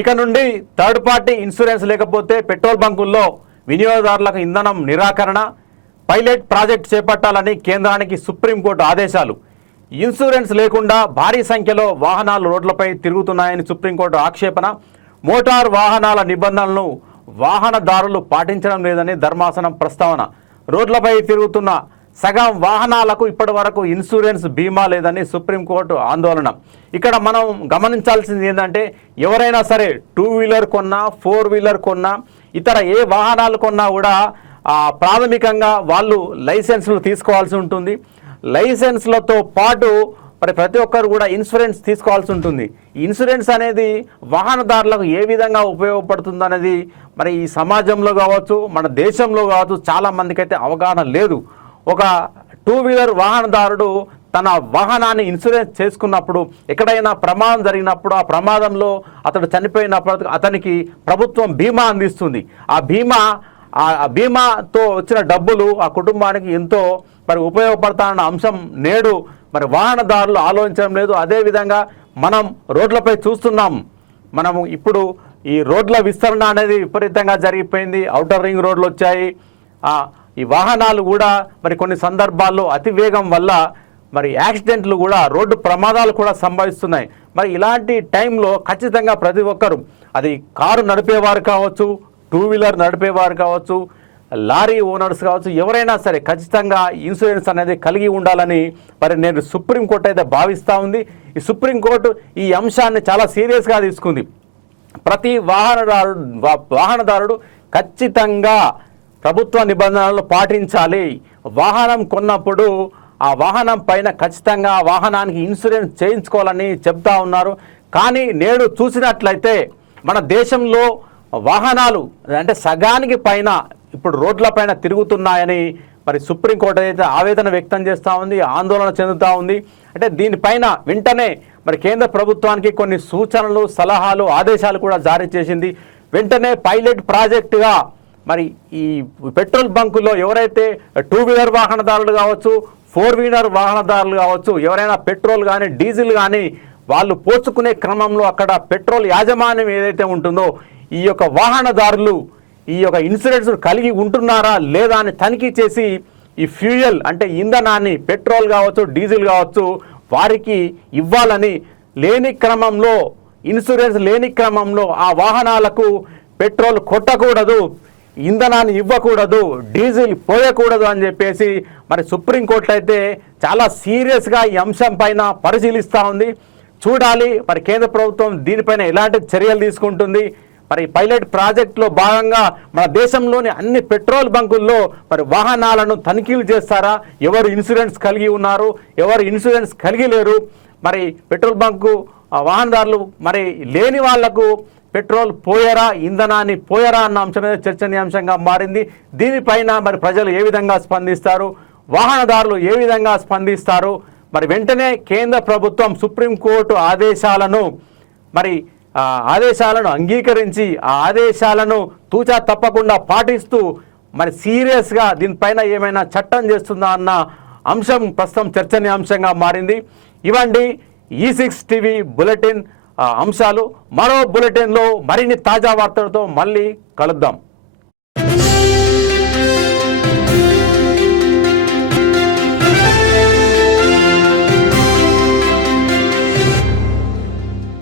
ఇక నుండి third party insurance లేకపోతే పెట్రోల్ బంకుల్లో వినియోగదారులకు ఇంధనం నిరాకరణ, పైలట్ ప్రాజెక్ట్ చేపట్టాలని కేంద్రానికి సుప్రీంకోర్టు ఆదేశాలు. ఇన్సూరెన్స్ లేకుండా భారీ సంఖ్యలో వాహనాలు రోడ్లపై తిరుగుతున్నాయని సుప్రీంకోర్టు ఆక్షేపణ. మోటార్ వాహనాల నిబంధనలను వాహనదారులు పాటించడం లేదని ధర్మాసనం ప్రస్తావన. రోడ్లపై తిరుగుతున్న సగం వాహనాలకు ఇప్పటి వరకు ఇన్సూరెన్స్ బీమా లేదని సుప్రీంకోర్టు ఆందోళన. ఇక్కడ మనం గమనించాల్సింది ఏంటంటే, ఎవరైనా సరే 2 వీలర్ కొన్నా, 4 వీలర్ కొన్నా, ఇతర ఏ వాహనాలు కొన్నా కూడా ప్రాథమికంగా వాళ్ళు లైసెన్సులు తీసుకోవాల్సి ఉంటుంది. లైసెన్స్లతో పాటు ప్రతి ఒక్కరు కూడా ఇన్సూరెన్స్ తీసుకోవాల్సి ఉంటుంది. ఇన్సూరెన్స్ అనేది వాహనదారులకు ఏ విధంగా ఉపయోగపడుతుంది అనేది ఈ సమాజంలో కావచ్చు, మన దేశంలో కావచ్చు, చాలామందికి అయితే అవగాహన లేదు. ఒక 2 వీలర్ వాహనదారుడు తన వాహనాన్ని ఇన్సూరెన్స్ చేసుకున్నప్పుడు ఎక్కడైనా ప్రమాదం జరిగినప్పుడు, ఆ ప్రమాదంలో అతడు చనిపోయినప్పుడు అతనికి ప్రభుత్వం బీమా అందిస్తుంది. ఆ బీమాతో వచ్చిన డబ్బులు ఆ కుటుంబానికి ఎంతో ఉపయోగపడతానన్న అంశం నేడు వాహనదారులు ఆలోచించడం లేదు. అదేవిధంగా మనం రోడ్లపై చూస్తున్నాం. మనము ఇప్పుడు ఈ రోడ్ల విస్తరణ అనేది విపరీతంగా జరిగిపోయింది. ఔటర్ రింగ్ రోడ్లు వచ్చాయి. ఈ వాహనాలు కూడా కొన్ని సందర్భాల్లో అతివేగం వల్ల యాక్సిడెంట్లు కూడా, రోడ్డు ప్రమాదాలు కూడా సంభవిస్తున్నాయి. ఇలాంటి టైంలో ఖచ్చితంగా ప్రతి ఒక్కరు, అది కారు నడిపేవారు కావచ్చు, 2 వీలర్ నడిపేవారు కావచ్చు, లారీ ఓనర్స్ కావచ్చు, ఎవరైనా సరే ఖచ్చితంగా ఇన్సూరెన్స్ అనేది కలిగి ఉండాలని నేను సుప్రీంకోర్టు అయితే భావిస్తూ ఉంది. ఈ సుప్రీంకోర్టు ఈ అంశాన్ని చాలా సీరియస్గా తీసుకుంది. ప్రతి వాహనదారుడు ఖచ్చితంగా ప్రభుత్వ నిబంధనలు పాటించాలి. వాహనం కొన్నప్పుడు ఆ వాహనం పైన ఖచ్చితంగా ఆ వాహనానికి ఇన్సూరెన్స్ చేయించుకోవాలని చెప్తా ఉన్నారు. కానీ నేడు చూసినట్లయితే మన దేశంలో వాహనాలు అంటే సగానికి పైన ఇప్పుడు రోడ్లపైన తిరుగుతున్నాయని సుప్రీంకోర్టు అయితే ఆవేదన వ్యక్తం చేస్తూ ఉంది, ఆందోళన చెందుతూ ఉంది. అంటే దీనిపైన వెంటనే కేంద్ర ప్రభుత్వానికి కొన్ని సూచనలు, సలహాలు, ఆదేశాలు కూడా జారీ చేసింది. వెంటనే పైలట్ ప్రాజెక్టుగా ఈ పెట్రోల్ బంకుల్లో ఎవరైతే 2 వీలర్ వాహనదారులు కావచ్చు, 4 వీలర్ వాహనదారులు కావచ్చు, ఎవరైనా పెట్రోల్ కానీ డీజిల్ కానీ వాళ్ళు పోర్చుకునే క్రమంలో అక్కడ పెట్రోల్ యాజమాన్యం ఏదైతే ఉంటుందో ఈ యొక్క వాహనదారులు ఈ యొక్క ఇన్సూరెన్స్ కలిగి ఉంటున్నారా లేదా అని తనిఖీ చేసి ఈ ఫ్యూయల్ అంటే ఇంధనాన్ని, పెట్రోల్ కావచ్చు, డీజిల్ కావచ్చు, వారికి ఇవ్వాలని, లేని క్రమంలో ఇన్సూరెన్స్ లేని క్రమంలో ఆ వాహనాలకు పెట్రోల్ కొట్టకూడదు, ఇంధనాన్ని ఇవ్వకూడదు, డీజిల్ పోయకూడదు అని చెప్పేసి సుప్రీంకోర్టు అయితే చాలా సీరియస్గా ఈ అంశం పైన పరిశీలిస్తూ ఉంది. చూడాలి కేంద్ర ప్రభుత్వం దీనిపైన ఎలాంటి చర్యలు తీసుకుంటుంది. పైలట్ ప్రాజెక్టులో భాగంగా మన దేశంలోని అన్ని పెట్రోల్ బంకుల్లో వాహనాలను తనిఖీలు చేస్తారా, ఎవరు ఇన్సూరెన్స్ కలిగి ఉన్నారు, ఎవరు ఇన్సూరెన్స్ కలిగి లేరు, పెట్రోల్ బంకు వాహనదారులు లేని వాళ్లకు పెట్రోల్ పోయరా, ఇంధనాన్ని పోయరా అన్న అంశం మీద చర్చనీయాంశంగా మారింది. దీనిపైన ప్రజలు ఏ విధంగా స్పందిస్తారు, వాహనదారులు ఏ విధంగా స్పందిస్తారు, వెంటనే కేంద్ర ప్రభుత్వం సుప్రీంకోర్టు ఆదేశాలను అంగీకరించి ఆ ఆదేశాలను తూచా తప్పకుండా పాటిస్తూ సీరియస్గా దీనిపైన ఏమైనా చట్టం చేస్తుందా అన్న అంశం ప్రస్తుతం చర్చనీయాంశంగా మారింది. ఇవండి E6 టీవీ బులెటిన్ అంశాలు. మరో బులెటిన్లో మరిన్ని తాజా వార్తలతో మళ్ళీ కలుద్దాం.